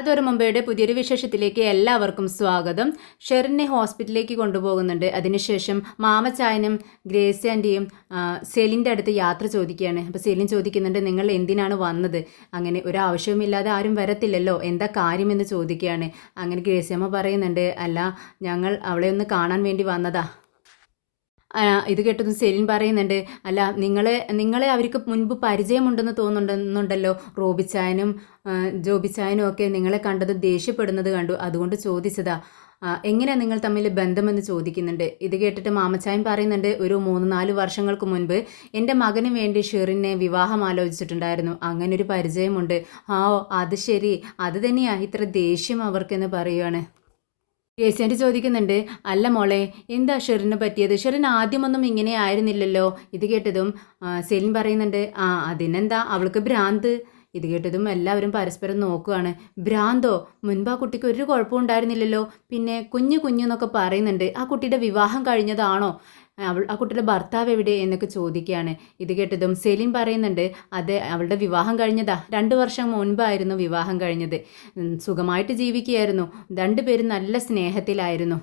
അതൊരു മുംബൈയുടെ പുതിയൊരു വിശേഷത്തിലേക്ക് എല്ലാവർക്കും സ്വാഗതം. ഷെറിനെ ഹോസ്പിറ്റലിലേക്ക് കൊണ്ടുപോകുന്നുണ്ട്. അതിനുശേഷം മാമച്ചായനും ഗ്രേസി ആൻറ്റിയും സെലിൻ്റെ അടുത്ത് യാത്ര ചോദിക്കുകയാണ്. അപ്പോൾ സെലിൻ ചോദിക്കുന്നുണ്ട്, നിങ്ങൾ എന്തിനാണ് വന്നത്? അങ്ങനെ ഒരു ആവശ്യവുമില്ലാതെ ആരും വരത്തില്ലല്ലോ, എന്താ കാര്യമെന്ന് ചോദിക്കുകയാണ്. അങ്ങനെ ഗ്രേസി അമ്മ പറയുന്നുണ്ട്, അല്ല, ഞങ്ങൾ അവളെ ഒന്ന് കാണാൻ വേണ്ടി വന്നതാ. ഇത് കേട്ടതും സെലിൻ പറയുന്നുണ്ട്, അല്ല, നിങ്ങളെ അവർക്ക് മുൻപ് പരിചയമുണ്ടെന്ന് തോന്നുന്നുണ്ടല്ലോ. റോബിച്ചായനും ജോബിച്ചായനും ഒക്കെ നിങ്ങളെ കണ്ടത് ദേഷ്യപ്പെടുന്നത് കണ്ടു, അതുകൊണ്ട് ചോദിച്ചതാ. എങ്ങനെയാണ് നിങ്ങൾ തമ്മിൽ ബന്ധമെന്ന് ചോദിക്കുന്നുണ്ട്. ഇത് കേട്ടിട്ട് മാമച്ചായൻ പറയുന്നുണ്ട്, ഒരു 3-4 വർഷങ്ങൾക്ക് മുൻപ് എൻ്റെ മകന് വേണ്ടി ഷെറിനെ വിവാഹം ആലോചിച്ചിട്ടുണ്ടായിരുന്നു, അങ്ങനെ ഒരു പരിചയമുണ്ട്. ആ, അത് ശരി, അത് തന്നെയാ ഇത്ര ദേഷ്യം അവർക്കെന്ന് പറയുകയാണ്. ഏഷ്യാനെറ്റ് ചോദിക്കുന്നുണ്ട്, അല്ല മോളെ, എന്താ ഷെറിന് പറ്റിയത്? ഷെറിൻ ആദ്യമൊന്നും ഇങ്ങനെ ആയിരുന്നില്ലല്ലോ. ഇത് കേട്ടതും സെലിൻ പറയുന്നുണ്ട്, അതിനെന്താ, അവൾക്ക് ഭ്രാന്ത്. ഇത് കേട്ടതും എല്ലാവരും പരസ്പരം നോക്കുകയാണ്. ഭ്രാന്തോ? മുൻപ് ആ കുട്ടിക്ക് ഒരു കുഴപ്പവും ഉണ്ടായിരുന്നില്ലല്ലോ, പിന്നെ കുഞ്ഞു കുഞ്ഞു എന്നൊക്കെ പറയുന്നുണ്ട്. ആ കുട്ടിയുടെ വിവാഹം കഴിഞ്ഞതാണോ? ആ കുട്ടിയുടെ ഭർത്താവ് എവിടെ എന്നൊക്കെ ചോദിക്കുകയാണ്. ഇത് കേട്ടതും സെലിൻ പറയുന്നുണ്ട്, അതെ, അവളുടെ വിവാഹം കഴിഞ്ഞതാ, 2 വർഷം മുൻപായിരുന്നു വിവാഹം കഴിഞ്ഞത്. സുഖമായിട്ട് ജീവിക്കുകയായിരുന്നു, രണ്ടുപേരും നല്ല സ്നേഹത്തിലായിരുന്നു.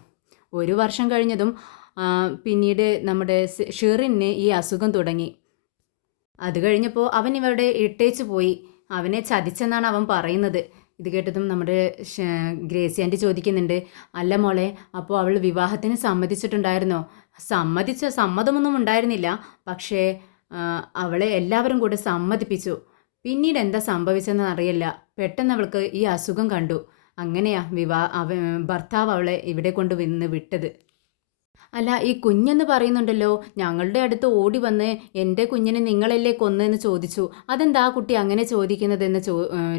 1 വർഷം കഴിഞ്ഞതും പിന്നീട് നമ്മുടെ ഷെറിന് ഈ അസുഖം തുടങ്ങി. അത് കഴിഞ്ഞപ്പോൾ അവൻ ഇവരുടെ ഇട്ടേച്ച് പോയി, അവനെ ചതിച്ചെന്നാണ് അവൻ പറയുന്നത്. ഇത് കേട്ടതും നമ്മുടെ ഗ്രേസി ആൻറ്റി ചോദിക്കുന്നുണ്ട്, അല്ല മോളെ, അപ്പോൾ അവൾ വിവാഹത്തിന് സമ്മതിച്ചിട്ടുണ്ടായിരുന്നോ? സമ്മതമൊന്നും ഉണ്ടായിരുന്നില്ല, പക്ഷേ അവളെ എല്ലാവരും കൂടെ സമ്മതിപ്പിച്ചു. പിന്നീട് എന്താ സംഭവിച്ചെന്ന് അറിയില്ല, പെട്ടെന്ന് അവൾക്ക് ഈ അസുഖം കണ്ടു. അങ്ങനെയാ ഭർത്താവ് അവളെ ഇവിടെ കൊണ്ട് വന്ന് വിട്ടത്. അല്ല, ഈ കുഞ്ഞെന്ന് പറയുന്നുണ്ടല്ലോ, ഞങ്ങളുടെ അടുത്ത് ഓടി വന്ന് എൻ്റെ കുഞ്ഞിനെ നിങ്ങളല്ലേ കൊന്നെന്ന് ചോദിച്ചു. അതെന്താ ആ കുട്ടി അങ്ങനെ ചോദിക്കുന്നതെന്ന്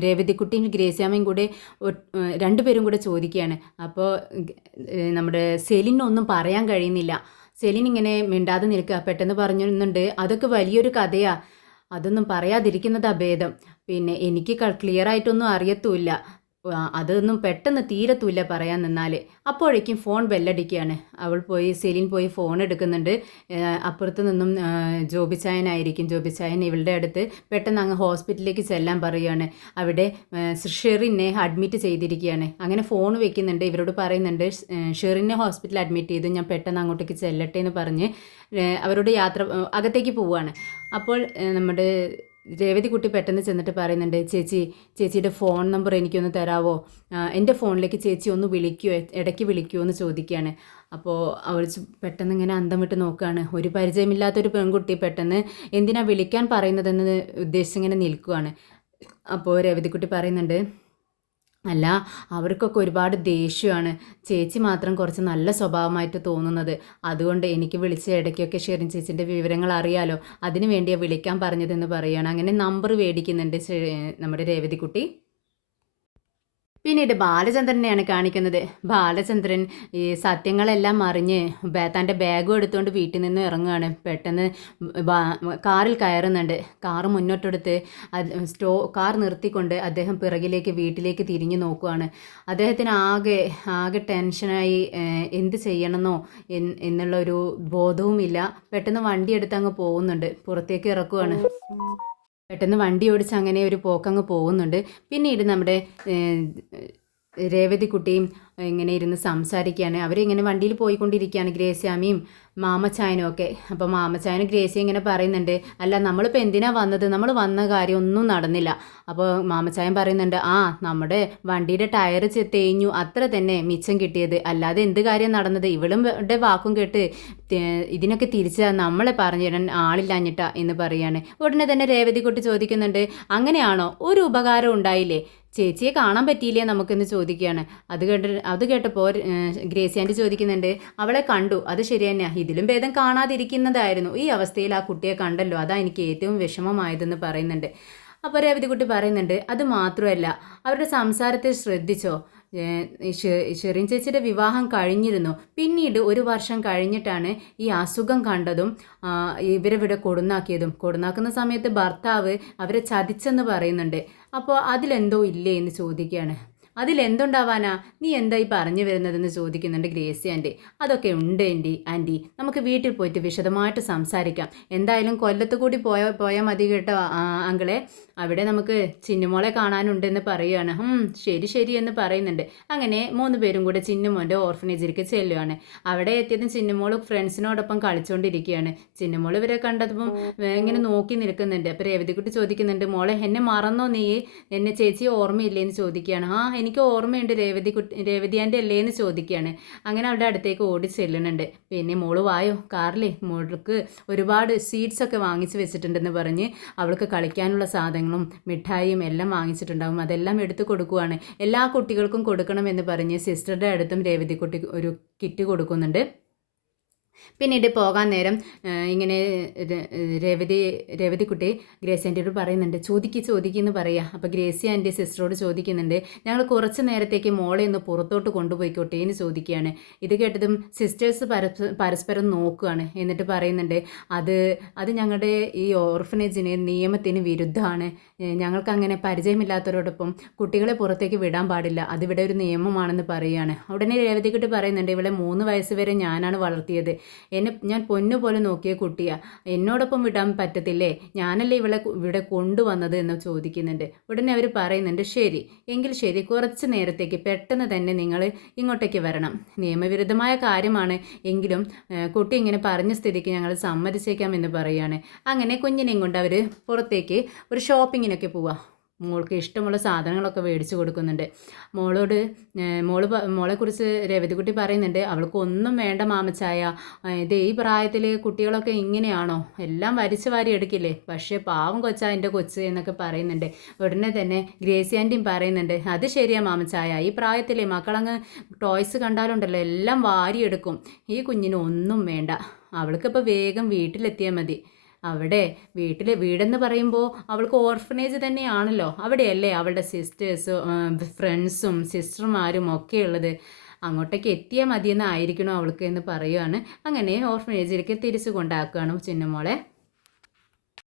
രേവതിക്കുട്ടിയും ഗ്രേസ്യാമ്മയും കൂടെ രണ്ടുപേരും കൂടെ ചോദിക്കുകയാണ്. അപ്പോൾ നമ്മുടെ സെലിനൊന്നും പറയാൻ കഴിയുന്നില്ല. സെലിൻ ഇങ്ങനെ മിണ്ടാതെ നിൽക്കുക. പെട്ടെന്ന് പറഞ്ഞുണ്ട്, അതൊക്കെ വലിയൊരു കഥയാ, അതൊന്നും പറയാതിരിക്കുന്നതാ ഭേദം. പിന്നെ എനിക്ക് ക്ലിയർ ആയിട്ടൊന്നും അറിയത്തുമില്ല, അതൊന്നും പെട്ടെന്ന് തീരത്തുമില്ല പറയാൻ നിന്നാൽ. അപ്പോഴേക്കും ഫോൺ ബെല്ലടിക്കുകയാണ്. സെലിൻ പോയി ഫോൺ എടുക്കുന്നുണ്ട്. അപ്പുറത്ത് നിന്നും ജോബിച്ചായൻ ഇവളുടെ അടുത്ത് പെട്ടെന്ന് അങ്ങ് ഹോസ്പിറ്റലിലേക്ക് ചെല്ലാൻ പറയുകയാണ്. അവിടെ ഷെറിനെ അഡ്മിറ്റ് ചെയ്തിരിക്കുകയാണ്. അങ്ങനെ ഫോൺ വെക്കുന്നുണ്ട്, ഇവരോട് പറയുന്നുണ്ട്, ഷെറിനെ ഹോസ്പിറ്റലിൽ അഡ്മിറ്റ് ചെയ്തു, ഞാൻ പെട്ടെന്ന് അങ്ങോട്ടേക്ക് ചെല്ലട്ടെ എന്ന് പറഞ്ഞ് അവരോട് അകത്തേക്ക് പോവുകയാണ്. അപ്പോൾ നമ്മുടെ രേവതിക്കുട്ടി പെട്ടെന്ന് ചെന്നിട്ട് പറയുന്നുണ്ട്, ചേച്ചിയുടെ ഫോൺ നമ്പർ എനിക്കൊന്ന് തരാവോ? എൻ്റെ ഫോണിലേക്ക് ചേച്ചി ഒന്ന് വിളിക്കുമോ, ഇടയ്ക്ക് വിളിക്കുമോ എന്ന് ചോദിക്കുകയാണ്. അപ്പോൾ അവൾ പെട്ടെന്ന് ഇങ്ങനെ അന്തം വിട്ട് നോക്കുകയാണ്. ഒരു പരിചയമില്ലാത്തൊരു പെൺകുട്ടി പെട്ടെന്ന് എന്തിനാ വിളിക്കാൻ പറയുന്നതെന്ന് ഉദ്ദേശിച്ചിങ്ങനെ നിൽക്കുകയാണ്. അപ്പോൾ രേവതിക്കുട്ടി പറയുന്നുണ്ട്, അല്ല, അവർക്കൊക്കെ ഒരുപാട് ദേഷ്യമാണ്, ചേച്ചി മാത്രം കുറച്ച് നല്ല സ്വഭാവമായിട്ട് തോന്നുന്നത്, അതുകൊണ്ട് എനിക്ക് വിളിച്ച ഇടയ്ക്കൊക്കെ ഷെറിൻ ചേച്ചിൻ്റെ വിവരങ്ങൾ അറിയാലോ, അതിനു വേണ്ടിയാണ് വിളിക്കാൻ പറഞ്ഞതെന്ന് പറയുകയാണ്. അങ്ങനെ നമ്പർ മേടിക്കുന്നുണ്ട് നമ്മുടെ രേവതിക്കുട്ടി. പിന്നീട് ബാലചന്ദ്രനെയാണ് കാണിക്കുന്നത്. ബാലചന്ദ്രൻ ഈ സത്യങ്ങളെല്ലാം അറിഞ്ഞ് തൻ്റെ ബാഗും എടുത്തുകൊണ്ട് വീട്ടിൽ നിന്ന് ഇറങ്ങുകയാണ്. പെട്ടെന്ന് കാറിൽ കയറുന്നുണ്ട്. കാറ് മുന്നോട്ടെടുത്ത് കാർ നിർത്തിക്കൊണ്ട് അദ്ദേഹം പിറകിലേക്ക് വീട്ടിലേക്ക് തിരിഞ്ഞു നോക്കുകയാണ്. അദ്ദേഹത്തിന് ആകെ ആകെ ടെൻഷനായി, എന്ത് ചെയ്യണമെന്നോ എന്നുള്ളൊരു ബോധവുമില്ല. പെട്ടെന്ന് വണ്ടിയെടുത്ത് അങ്ങ് പോകുന്നുണ്ട്, പുറത്തേക്ക് ഇറക്കുകയാണ്. പെട്ടെന്ന് വണ്ടി ഓടിച്ച് അങ്ങനെ ഒരു പോക്കങ്ങ് പോകുന്നുണ്ട്. പിന്നീട് നമ്മുടെ രേവതിക്കുട്ടിയും ഇങ്ങനെ ഇരുന്ന് സംസാരിക്കുകയാണ്. അവരിങ്ങനെ വണ്ടിയിൽ പോയിക്കൊണ്ടിരിക്കുകയാണ്, ഗ്രേസ്യാമിയും മാമച്ചായനും ഒക്കെ. അപ്പോൾ മാമച്ചായനും ഗ്രേസിയും ഇങ്ങനെ പറയുന്നുണ്ട്, അല്ല, നമ്മളിപ്പോൾ എന്തിനാ വന്നത്, നമ്മൾ വന്ന കാര്യം ഒന്നും നടന്നില്ല. അപ്പോൾ മാമച്ചായൻ പറയുന്നുണ്ട്, നമ്മുടെ വണ്ടിയുടെ ടയർ തേഞ്ഞു, അത്ര തന്നെ മിച്ചം കിട്ടിയത്, അല്ലാതെ എന്ത് കാര്യം നടന്നത്? ഇവളുടെ വാക്കും കേട്ട് ഇതിനൊക്കെ തിരിച്ച് നമ്മളെ പറഞ്ഞിടാൻ ആളില്ലാഞ്ഞിട്ടാ എന്ന് പറയാണ്. ഉടനെ തന്നെ രേവതിക്കുട്ടി ചോദിക്കുന്നുണ്ട്, അങ്ങനെയാണോ? ഒരു ഉപകാരം ഉണ്ടായില്ലേ? ചേച്ചിയെ കാണാൻ പറ്റിയില്ലേ നമുക്കെന്ന് ചോദിക്കുകയാണ്. അത് കേട്ടപ്പോൾ ഗ്രേസി ആൻറ്റി ചോദിക്കുന്നുണ്ട്, അവളെ കണ്ടു, അത് ശരി തന്നെയാ, ഇതിലും ഭേദം കാണാതിരിക്കുന്നതായിരുന്നു, ഈ അവസ്ഥയിൽ ആ കുട്ടിയെ കണ്ടല്ലോ, അതാ എനിക്ക് ഏറ്റവും വിഷമമായതെന്ന് പറയുന്നുണ്ട്. അപ്പോൾ രേവതിക്കുട്ടി പറയുന്നുണ്ട്, അത് മാത്രമല്ല, അവരുടെ സംസാരത്തെ ശ്രദ്ധിച്ചോ? ഷെറിൻ ചേച്ചിയുടെ വിവാഹം കഴിഞ്ഞിരുന്നു, പിന്നീട് 1 വർഷം കഴിഞ്ഞിട്ടാണ് ഈ അസുഖം കണ്ടതും ഇവരിവിടെ കൊടുന്നാക്കുന്ന സമയത്ത് ഭർത്താവ് അവരെ ചതിച്ചെന്ന് പറയുന്നുണ്ട്. അപ്പോൾ അതിലെന്തോ ഇല്ലേ എന്ന് ചോദിക്കുകയാണ്. അതിലെന്തുണ്ടാവാനാ, നീ എന്തായി പറഞ്ഞു വരുന്നതെന്ന് ചോദിക്കുന്നുണ്ട് ഗ്രേസി ആൻറ്റി. അതൊക്കെ ഉണ്ട് ആൻറ്റി, നമുക്ക് വീട്ടിൽ പോയിട്ട് വിശദമായിട്ട് സംസാരിക്കാം. എന്തായാലും കൊല്ലത്ത് കൂടി പോയാൽ മതി കേട്ടോ അങ്കിളെ. അവിടെ നമുക്ക് ചിന്നുമോളെ കാണാനുണ്ടെന്ന് പറയുകയാണ്. ശരി ശരി എന്ന് പറയുന്നുണ്ട്. അങ്ങനെ 3 പേരും കൂടെ ചിന്നുമോൻ്റെ ഓർഫനേജിലേക്ക് ചെല്ലുകയാണ്. അവിടെ എത്തിയതും ചിന്നുമോൾ ഫ്രണ്ട്സിനോടൊപ്പം കളിച്ചുകൊണ്ടിരിക്കുകയാണ്. ചിന്നുമോൾ ഇവരെ കണ്ടതും ഇങ്ങനെ നോക്കി നിൽക്കുന്നുണ്ട്. അപ്പോൾ രേവതിക്കുട്ടി ചോദിക്കുന്നുണ്ട്, മോളെ എന്നെ മറന്നോ നീ? എന്നെ ചേച്ചി ഓർമ്മയില്ലേന്ന് ചോദിക്കുകയാണ്. എനിക്ക് ഓർമ്മയുണ്ട് രേവതിയാൻ്റെ അല്ലേ എന്ന് ചോദിക്കുകയാണ്. അങ്ങനെ അവിടെ അടുത്തേക്ക് ഓടി ചെല്ലുന്നുണ്ട്. പിന്നെ മോള് വായോ കാറിലെ മോൾക്ക് ഒരുപാട് സ്വീറ്റ്സ് ഒക്കെ വാങ്ങിച്ച് വെച്ചിട്ടുണ്ടെന്ന് പറഞ്ഞ് അവൾക്ക് കളിക്കാനുള്ള സാധനങ്ങളും മിഠായിയും എല്ലാം വാങ്ങിച്ചിട്ടുണ്ടാവും. അതെല്ലാം എടുത്തു കൊടുക്കുവാണ്. എല്ലാ കുട്ടികൾക്കും കൊടുക്കണമെന്ന് പറഞ്ഞ് സിസ്റ്ററുടെ അടുത്തും രേവതിക്കുട്ടി ഒരു കിറ്റ് കൊടുക്കുന്നുണ്ട്. പിന്നീട് പോകാൻ നേരം ഇങ്ങനെ രേവതിക്കുട്ടി ഗ്രേസി ആൻറ്റിയോട് പറയുന്നുണ്ട്, ചോദിക്കുന്നു പറയുക. അപ്പോൾ ഗ്രേസി ആൻറ്റി സിസ്റ്ററോട് ചോദിക്കുന്നുണ്ട്, ഞങ്ങൾ കുറച്ച് നേരത്തേക്ക് മോളെ ഒന്ന് പുറത്തോട്ട് കൊണ്ടുപോയിക്കോട്ടെ എന്ന് ചോദിക്കുകയാണ്. ഇത് കേട്ടതും സിസ്റ്റേഴ്സ് പരസ്പരം നോക്കുകയാണ്. എന്നിട്ട് പറയുന്നുണ്ട്, അത് ഞങ്ങളുടെ ഈ ഓർഫനേജിന് നിയമത്തിന് വിരുദ്ധമാണ്. ഞങ്ങൾക്ക് അങ്ങനെ പരിചയമില്ലാത്തവരോടൊപ്പം കുട്ടികളെ പുറത്തേക്ക് വിടാൻ പാടില്ല. അതിവിടെ ഒരു നിയമമാണെന്ന് പറയുകയാണ്. ഉടനെ രേവതിക്കുട്ടി പറയുന്നുണ്ട്, ഇവളെ 3 വയസ്സ് വരെ ഞാനാണ് വളർത്തിയത്. ഞാൻ പൊന്നുപോലെ നോക്കിയ കുട്ടിയാണ്. എന്നോടൊപ്പം വിടാൻ പറ്റത്തില്ലേ? ഞാനല്ലേ ഇവിടെ കൊണ്ടുവന്നത് എന്ന് ചോദിക്കുന്നുണ്ട്. ഉടനെ അവർ പറയുന്നുണ്ട്, ശരി എങ്കിൽ ശരി, കുറച്ച് നേരത്തേക്ക് പെട്ടെന്ന് തന്നെ നിങ്ങൾ ഇങ്ങോട്ടേക്ക് വരണം. നിയമവിരുദ്ധമായ കാര്യമാണ് എങ്കിലും കുട്ടി ഇങ്ങനെ പറഞ്ഞ സ്ഥിതിക്ക് ഞങ്ങൾ സമ്മതിച്ചേക്കാം എന്ന് പറയുകയാണ്. അങ്ങനെ കുഞ്ഞിനെയും കൊണ്ട് അവർ പുറത്തേക്ക് ഒരു ഷോപ്പിങ്ങിനൊക്കെ പോവാം. മോൾക്ക് ഇഷ്ടമുള്ള സാധനങ്ങളൊക്കെ മേടിച്ച് കൊടുക്കുന്നുണ്ട്. മോളെക്കുറിച്ച് രേവതിക്കുട്ടി പറയുന്നുണ്ട്, അവൾക്ക് ഒന്നും വേണ്ട മാമച്ചായ, ഈ പ്രായത്തിൽ കുട്ടികളൊക്കെ ഇങ്ങനെയാണോ? എല്ലാം വലിച്ചു വാരി എടുക്കില്ലേ? പക്ഷേ പാവം കൊച്ചാ എൻ്റെ കൊച്ച് എന്നൊക്കെ പറയുന്നുണ്ട്. ഉടനെ തന്നെ ഗ്രേസി ആൻറ്റിയും പറയുന്നുണ്ട്, അത് ശരിയാ മാമച്ചായ, ഈ പ്രായത്തിലെ മക്കളങ്ങ് ടോയ്സ് കണ്ടാലുണ്ടല്ലോ എല്ലാം വാരിയെടുക്കും. ഈ കുഞ്ഞിന് ഒന്നും വേണ്ട, അവൾക്കിപ്പോൾ വേഗം വീട്ടിലെത്തിയാൽ മതി. അവിടെ വീടെന്ന് പറയുമ്പോൾ അവൾക്ക് ഓർഫനേജ് തന്നെയാണല്ലോ. അവിടെയല്ലേ അവളുടെ ഫ്രണ്ട്സും സിസ്റ്റർമാരും ഒക്കെ ഉള്ളത്. അങ്ങോട്ടേക്ക് എത്തിയാൽ മതിയെന്നായിരിക്കണോ അവൾക്ക് എന്ന് പറയുകയാണ്. അങ്ങനെ ഓർഫനേജിലേക്ക് തിരിച്ചു കൊണ്ടാക്കുകയാണ് ചിന്നുമോളെ.